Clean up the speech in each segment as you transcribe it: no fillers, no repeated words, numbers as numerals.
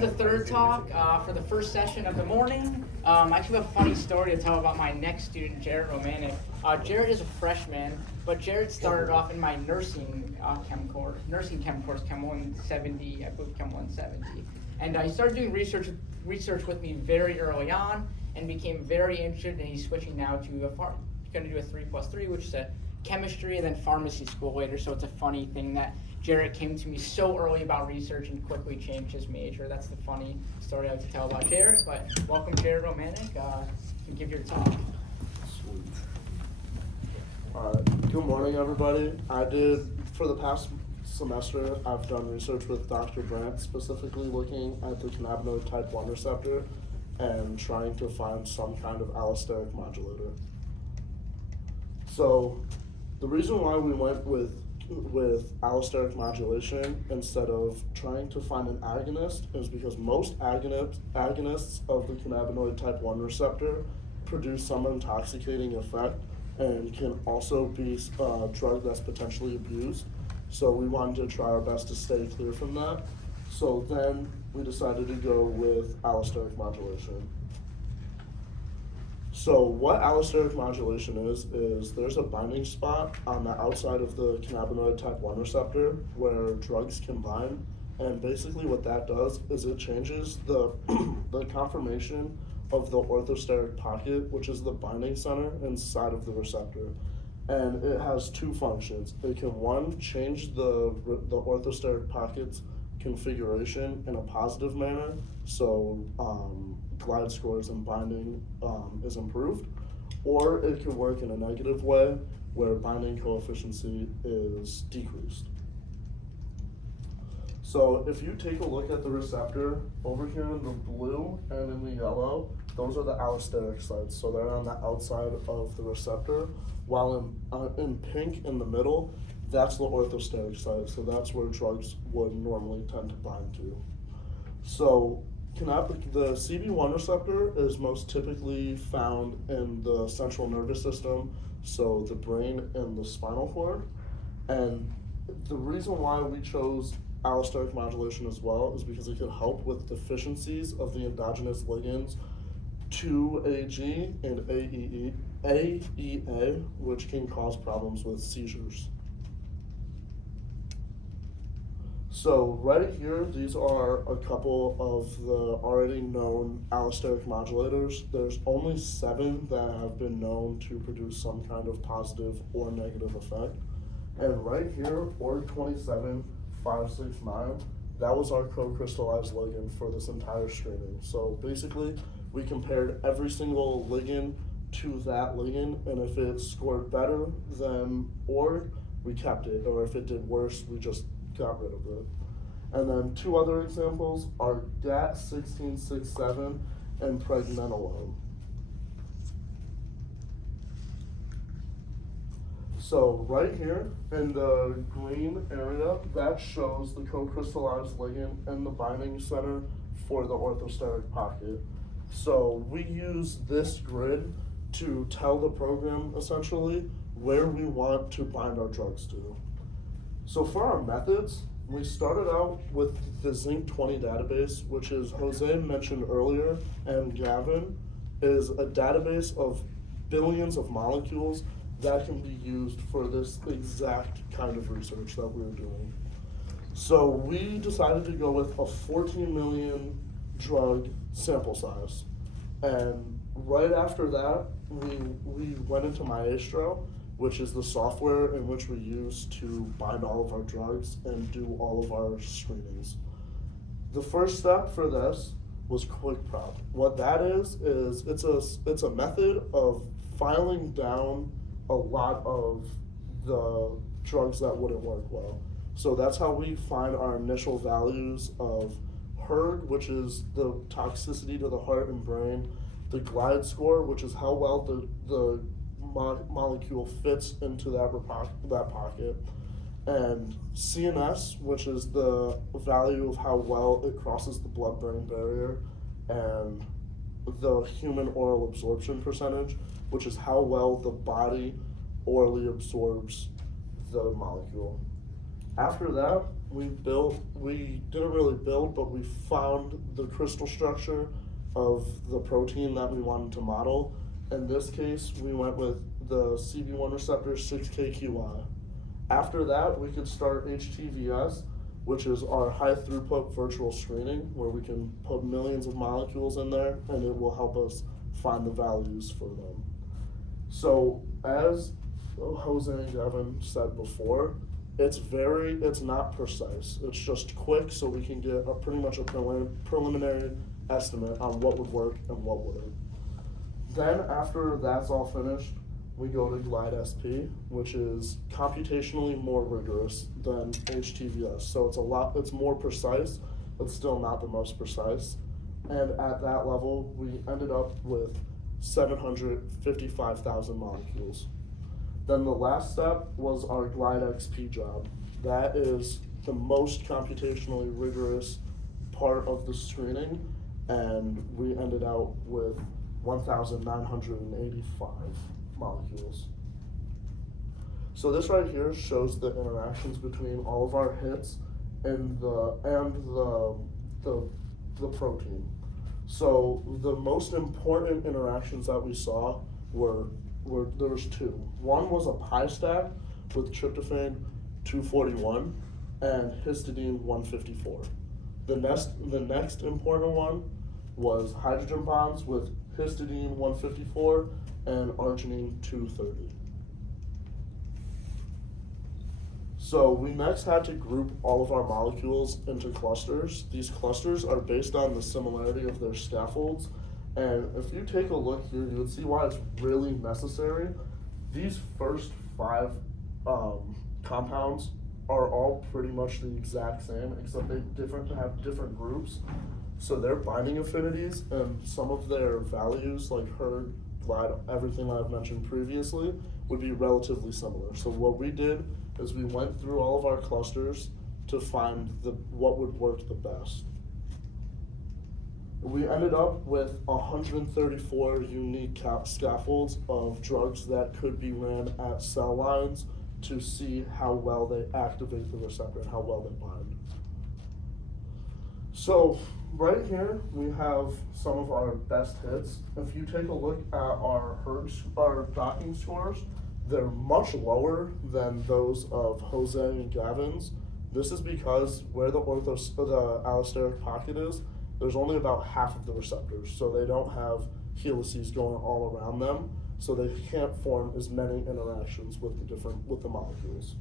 The third talk for the first session of the morning. I actually have a funny story to tell about my next student, Jared Romanek. Jared is a freshman, but Jared started off in my nursing chem course, Chem 170, I believe Chem 170. And he started doing research with me very early on and became very interested, and he's switching now to going to do a 3+3, which is a chemistry and then pharmacy school later. So it's a funny thing that Jared came to me so early about research and quickly changed his major. That's the funny story I like to tell about Jared. But welcome, Jared Romanek. You can give your talk. Sweet. Good morning, everybody. For the past semester, I've done research with Dr. Brandt, specifically looking at the cannabinoid type 1 receptor and trying to find some kind of allostatic modulator. So the reason why we went with allostatic modulation instead of trying to find an agonist is because most agonists of the cannabinoid type 1 receptor produce some intoxicating effect and can also be a drug that's potentially abused. So we wanted to try our best to stay clear from that. So then we decided to go with allosteric modulation. So what allosteric modulation is there's a binding spot on the outside of the cannabinoid type 1 receptor where drugs can bind, and basically what that does is it changes the conformation of the orthosteric pocket, which is the binding center inside of the receptor. And it has two functions. It can, one, change the orthosteric pocket's configuration in a positive manner, so glide scores and binding is improved, or it can work in a negative way where binding coefficient is decreased. So if you take a look at the receptor over here in the blue and in the yellow, those are the allosteric sites, so they're on the outside of the receptor, while in pink in the middle, that's the orthosteric site, so that's where drugs would normally tend to bind to. So the CB1 receptor is most typically found in the central nervous system, so the brain and the spinal cord. And the reason why we chose allosteric modulation as well is because it could help with deficiencies of the endogenous ligands 2AG and AEA, which can cause problems with seizures. So right here, these are a couple of the already known allosteric modulators. There's only 7 that have been known to produce some kind of positive or negative effect. And right here, ORG27569, that was our co-crystallized ligand for this entire screening. So basically, we compared every single ligand to that ligand, and if it scored better than ORG, we kept it, or if it did worse, we just got rid of it. And then 2 other examples are GAT1667 and pregnenolone. So right here in the green area, that shows the co-crystallized ligand and the binding center for the orthosteric pocket. So we use this grid to tell the program essentially where we want to bind our drugs to. So for our methods, we started out with the Zinc-20 database, which is Jose mentioned earlier, and Gavin is a database of billions of molecules that can be used for this exact kind of research that we were doing. So we decided to go with a 14 million drug sample size. And right after that, we went into Maestro, which is the software in which we use to bind all of our drugs and do all of our screenings. The first step for this was quick prep. What that is it's a method of filing down a lot of the drugs that wouldn't work well. So that's how we find our initial values of hERG, which is the toxicity to the heart and brain, the glide score, which is how well the molecule fits into that pocket, and CNS, which is the value of how well it crosses the blood-brain barrier, and the human oral absorption percentage, which is how well the body orally absorbs the molecule. After that, we didn't really build, but we found the crystal structure of the protein that we wanted to model. In this case, we went with the CB1 receptor 6kQI. After that, we could start HTVS, which is our high throughput virtual screening, where we can put millions of molecules in there and it will help us find the values for them. So as Jose and Gavin said before, it's not precise. It's just quick, so we can get pretty much a preliminary estimate on what would work and what wouldn't. Then after that's all finished, we go to Glide SP, which is computationally more rigorous than HTVS. So it's more precise, but still not the most precise. And at that level, we ended up with 755,000 molecules. Then the last step was our Glide XP job. That is the most computationally rigorous part of the screening, and we ended out with 1,985 molecules. So this right here shows the interactions between all of our hits and the protein. So the most important interactions that we saw were there was two. One was a pi stack with tryptophan 241 and histidine 154. The next important one was hydrogen bonds with histidine 154 and arginine 230. So we next had to group all of our molecules into clusters. These clusters are based on the similarity of their scaffolds. And if you take a look here, you would see why it's really necessary. These first 5 compounds are all pretty much the exact same, except they have different groups. So their binding affinities and some of their values, like hERG, Glide, everything I've mentioned previously, would be relatively similar. So what we did is we went through all of our clusters to find what would work the best. We ended up with 134 unique scaffolds of drugs that could be ran at cell lines to see how well they activate the receptor and how well they bind. So right here we have some of our best hits. If you take a look at our docking scores, they're much lower than those of Jose and Gavin's. This is because where the allosteric pocket is, there's only about half of the receptors, so they don't have helices going all around them, so they can't form as many interactions with the molecules.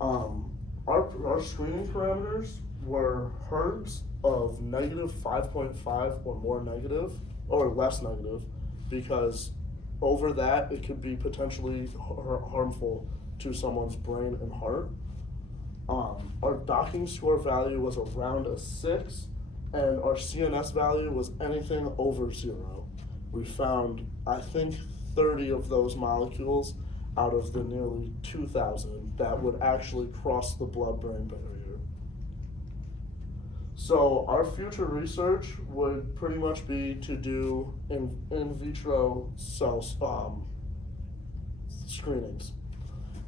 Our screening parameters were hERGs of negative 5.5 or more negative, or less negative, because over that it could be potentially harmful to someone's brain and heart. Our docking score value was around a 6, and our CNS value was anything over 0. We found, I think, 30 of those molecules out of the nearly 2,000 that would actually cross the blood-brain barrier. So our future research would pretty much be to do in vitro cell screenings,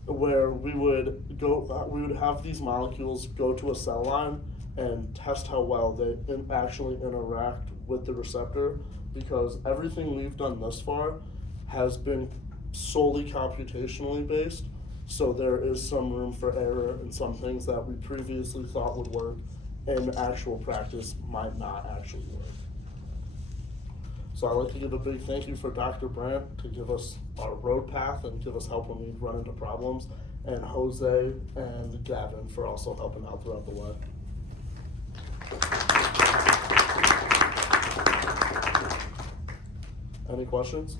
where we would have these molecules go to a cell line and test how well they actually interact with the receptor, because everything we've done thus far has been solely computationally based, so there is some room for error, and some things that we previously thought would work in actual practice might not actually work. So I'd like to give a big thank you for Dr. Brandt to give us our road path and give us help when we run into problems, and Jose and Gavin for also helping out throughout the way. Any questions?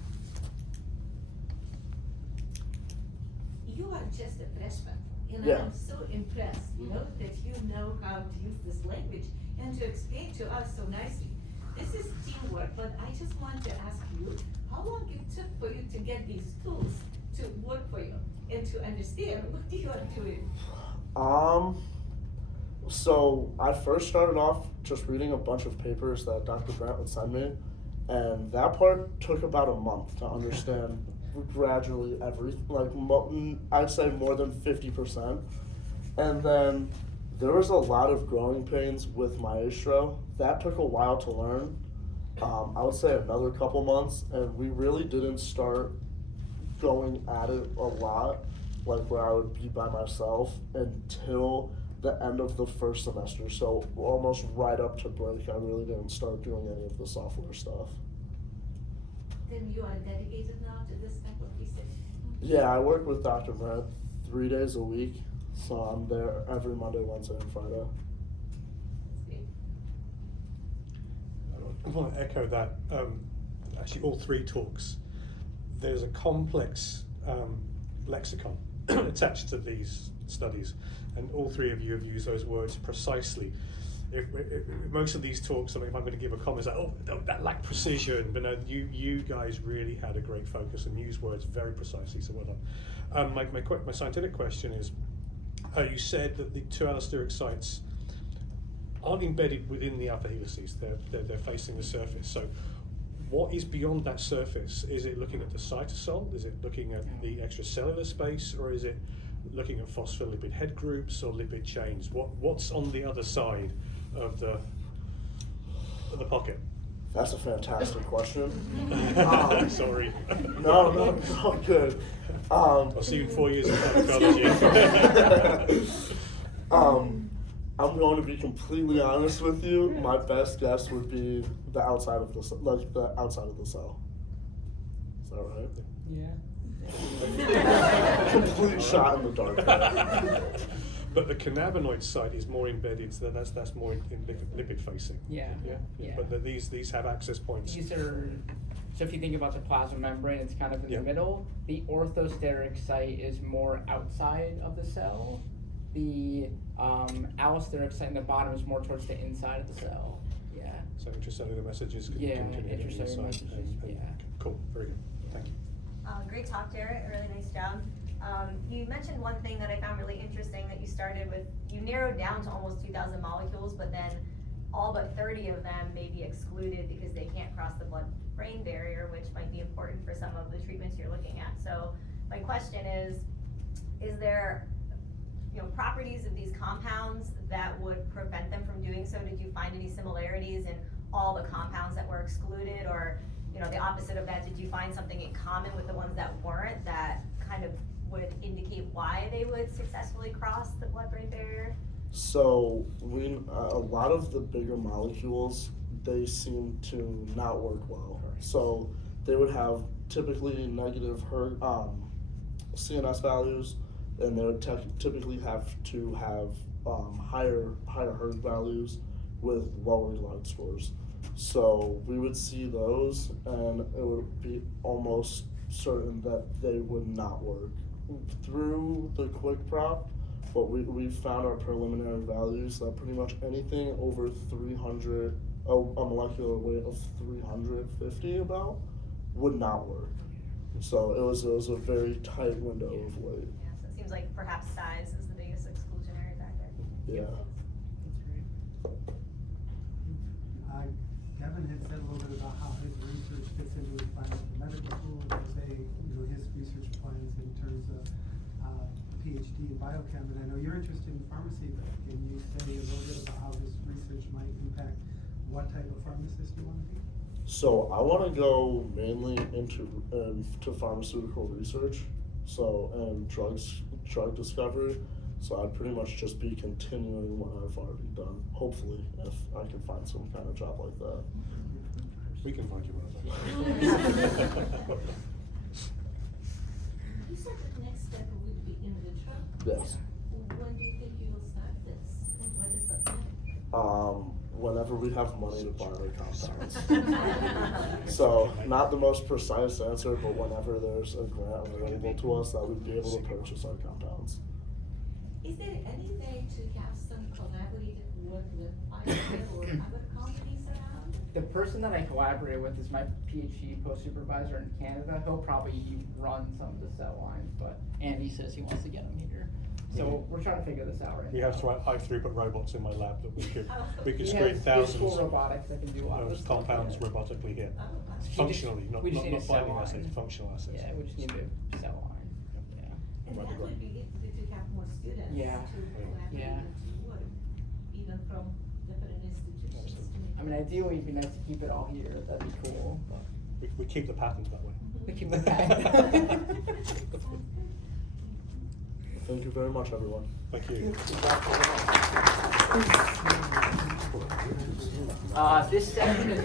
You are just a freshman, and Yeah. I'm so impressed, that you know how to use this language and to explain to us so nicely. This is teamwork, but I just want to ask you, how long it took for you to get these tools to work for you and to understand what you are doing? So I first started off just reading a bunch of papers that Dr. Brandt would send me, and that part took about a month to understand gradually everything, I'd say more than 50%. And then There was a lot of growing pains with maestro. That took a while to learn. I would say another couple months, and we really didn't start going at it a lot, like where I would be by myself, until the end of the first semester. So almost right up to break, I really didn't start doing any of the software stuff. Then you are dedicated now to this type of research? Yeah, I work with Dr. Brett 3 days a week, so I'm there every Monday, Wednesday, and Friday. That's great. I want to echo that. Actually, all three talks, there's a complex lexicon attached to these studies, and all three of you have used those words precisely. If most of these talks, I mean, if I'm going to give a comment, it's like, oh, that lacked precision, but no, you guys really had a great focus and used words very precisely, so well done. My scientific question is, you said that the two allosteric sites aren't embedded within the alpha helices, they're facing the surface. So what is beyond that surface? Is it looking at the cytosol? Is it looking at the extracellular space? Or is it looking at phospholipid head groups or lipid chains? What's on the other side of the pocket? That's a fantastic question. Sorry. No, good. I'll see you in 4 years in pharmacology. I'm going to be completely honest with you. My best guess would be the outside of the the outside of the cell. Is that right? Yeah. Complete shot in the dark there. But the cannabinoid site is more embedded, so that's more in lipid facing. Yeah. Yeah. But these have access points. These are, so if you think about the plasma membrane, it's kind of in Yeah. the middle. The orthosteric site is more outside of the cell. The allosteric site in the bottom is more towards the inside of the cell. Yeah. So intracellular messages can Yeah, continue on the intracellular side. messages, yeah. Cool, very good. Thank you. Great talk, Jarrett. A really nice job. You mentioned one thing that I found really interesting that you started with. You narrowed down to almost 2,000 molecules, but then all but 30 of them may be excluded because they can't cross the blood-brain barrier, which might be important for some of the treatments you're looking at. So my question is there properties of these compounds that would prevent them from doing so? Did you find any similarities in all the compounds that were excluded, or the opposite of that? Did you find something in common with the ones that weren't that kind of would indicate why they would successfully cross the blood-brain barrier? So a lot of the bigger molecules, they seem to not work well. So they would have typically negative CNS values, and they would typically have to have higher hERG values with lower Ligand scores. So we would see those, and it would be almost certain that they would not work through the quick prop. But we found our preliminary values that pretty much anything over 300, a molecular weight of 350 about, would not work. So it was a very tight window of weight. Yeah, so it seems like perhaps size is the biggest exclusionary factor. Yeah. Kevin had said a little bit about how his research fits into his plans for medical school, and say, his research plans in terms of PhD in biochem. And I know you're interested in pharmacy, but can you say a little bit about how this research might impact what type of pharmacist you want to be? So I want to go mainly into pharmaceutical research, and drug discovery. So I'd pretty much just be continuing what I've already done, hopefully, if I can find some kind of job like that. We can find you one of those. You said the next step would be in vitro? Yes. When do you think you will start this? And what is the plan? Whenever we have money to buy the compounds. So not the most precise answer, but whenever there's a grant available to us that we'd be able to purchase our compounds. Is there any way to have some collaborative work with Pfizer or other companies around? The person that I collaborate with is my PhD post-supervisor in Canada. He'll probably run some of the cell lines, but Andy says he wants to get them here. So we're trying to figure this out right We now. have high-throughput robots in my lab that we could We screen have thousands full robotics that can do a lot of of this compounds stuff. robotically here. Oh, wow. Functionally, not we just need a cell binding line. assays, functional assays. Yeah, we just need a cell line. Yeah. And that would be good to have more students Yeah. to collaborate Yeah. and to work. students from different institutions to make. I mean, ideally, it'd be nice to keep it all here. That'd be cool. We keep the patent that way. We keep the patent. Thank you very much, everyone. Thank you. This section is